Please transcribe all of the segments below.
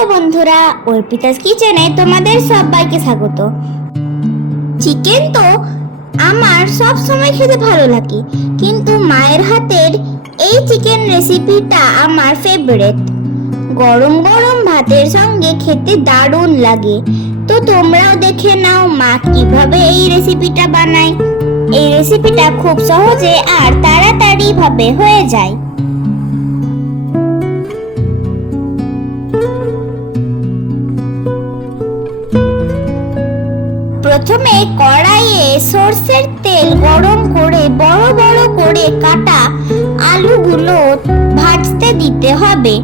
Hello বন্ধুরা, অর্পিতাস কিচেনে তোমাদের সবাইকে স্বাগত। চিকেন তো আমার সব সময় খেতে ভালো লাগে, কিন্তু মায়ের হাতের এই চিকেন রেসিপিটা আমার ফেভারিট। গরম গরম ভাতের সঙ্গে খেতে দারুণ লাগে। তো তোমরাও দেখে নাও মা কিভাবে এই রেসিপিটা বানায়। এই রেসিপিটা খুব সহজে আর তাড়াতাড়ি ভাবে হয়ে যায়। প্রথমে কড়াইয়ে সরষের তেল গরম করে বড় বড় করে কাটা আলুগুলো ভাজতে দিতে হবে।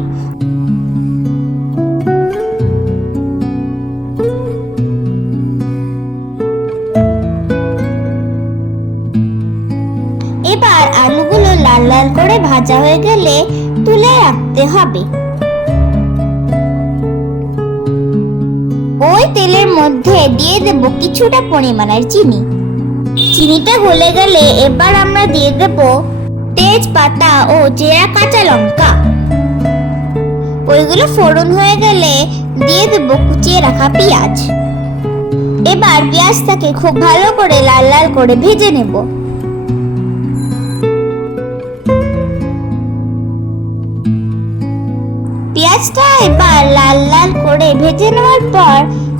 এবার আলুগুলো লাল লাল করে ভাজা হয়ে গেলে তুলে রাখতে হবে। ওই তেলের মধ্যে দিয়ে দেব কিছুটা পরিমাণের চিনি। চিনিটা গলে গেলে এবার আমরা দিয়ে দেব তেজপাতা ও চেরা কাঁচা লঙ্কা। ওইগুলো ফোড়ন হয়ে গেলে দিয়ে দেব কুচিয়ে রাখা পেঁয়াজ। এবার পেঁয়াজটাকে খুব ভালো করে লাল লাল করে ভেজে নেব। পেঁয়াজটা এবার লাল লাল করে ভেজে নেওয়ার পর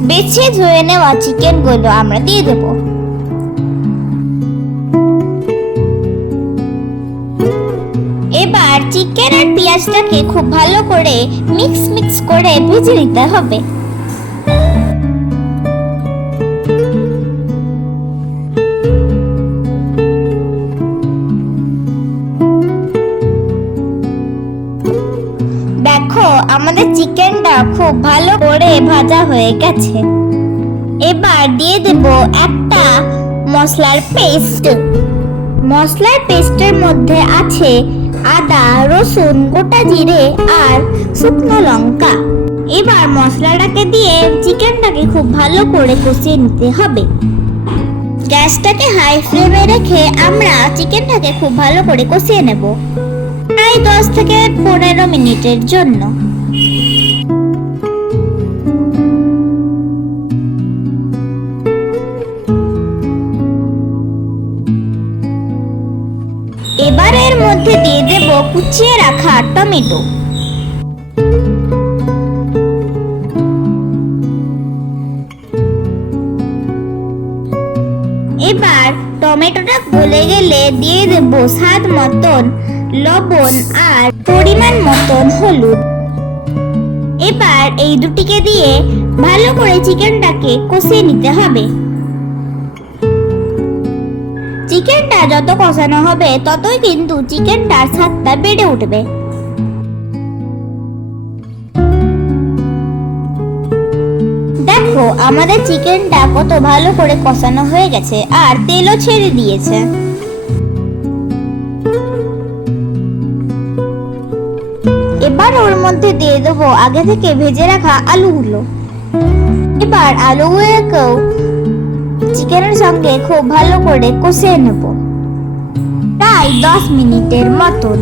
বেছে ধুয়ে নেওয়া চিকেনগুলো আমরা দিয়ে দেব। এবার চিকেন আর পেঁয়াজটাকে খুব ভালো করে মিক্স করে ভেজে নিতে হবে। দেখো আমাদের চিকেনটা খুব ভালো করে ভাজা হয়ে গেছে। এবার দিয়ে দেব একটা মশলার পেস্ট। মশলার পেস্টের মধ্যে আছে আদা, রসুন, গোটা জিরে আর শুকনো লঙ্কা। এবার মশলাটাকে দিয়ে চিকেনটাকে খুব ভালো করে কষিয়ে নিতে হবে। গ্যাসটাকে হাই ফ্লেমে রেখে আমরা চিকেনটাকে খুব ভালো করে কষিয়ে নেব, প্রায় 10 থেকে 15 মিনিটের জন্য। এবার এর মধ্যে দিয়ে দেব কুচিয়ে রাখা টমেটো। এবার টমেটোটা গলে গেলে দিয়ে দেব স্বাদ মতন লবণ আর পরিমাণ মতন হলুদ। এবার এই দুটিকে দিয়ে ভালো করে চিকেনটাকে কষিয়ে নিতে হবে। চিকেনটা যত কষানো হবে ততই কিন্তু চিকেনটার স্বাদটা বেড়ে উঠবে। দেখো আমাদের চিকেনটা কত ভালো করে কষানো হয়ে গেছে আর তেলও ছেড়ে দিয়েছে। এবার ওর মধ্যে দিয়ে দেবো আগে থেকে ভেজে রাখা আলুগুলো। এবার আলুগুলোকেও চিকেনের সঙ্গে খুব ভালো করে কষিয়ে নেব, প্রায় 10 মিনিটের মতন।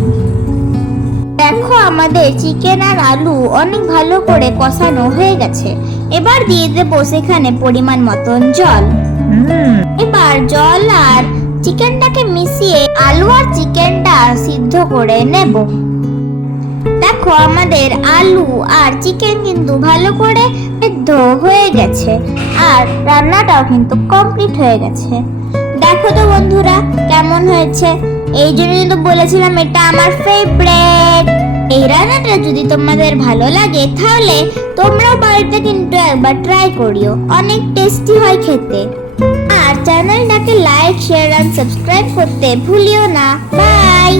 দেখো আমাদের চিকেন আর আলু অনেক ভালো করে কষানো হয়ে গেছে। এবার দিয়ে দেব সেখানে পরিমাণ মতন জল। এবার জল আর চিকেনটাকে মিশিয়ে আলু আর চিকেনটা সিদ্ধ করে নেব। দেখো আমাদের আলু আর চিকেন কিন্তু ভালো করে সিদ্ধ হয়ে গেছে আর রান্নাটাও কিন্তু কমপ্লিট হয়ে গেছে। দেখো তো বন্ধুরা কেমন হয়েছে। এই জন্যই তো বলেছিলাম এটা আমার ফেভারিট। এই রান্নাটা যদি তোমাদের ভালো লাগে তাহলে তোমরাও বাড়িতে কিন্তু একবার ট্রাই করিও, অনেক টেস্টি হয় খেতে। আর চ্যানেলটাকে লাইক, শেয়ার আর সাবস্ক্রাইব করতে ভুলিও না। বাই।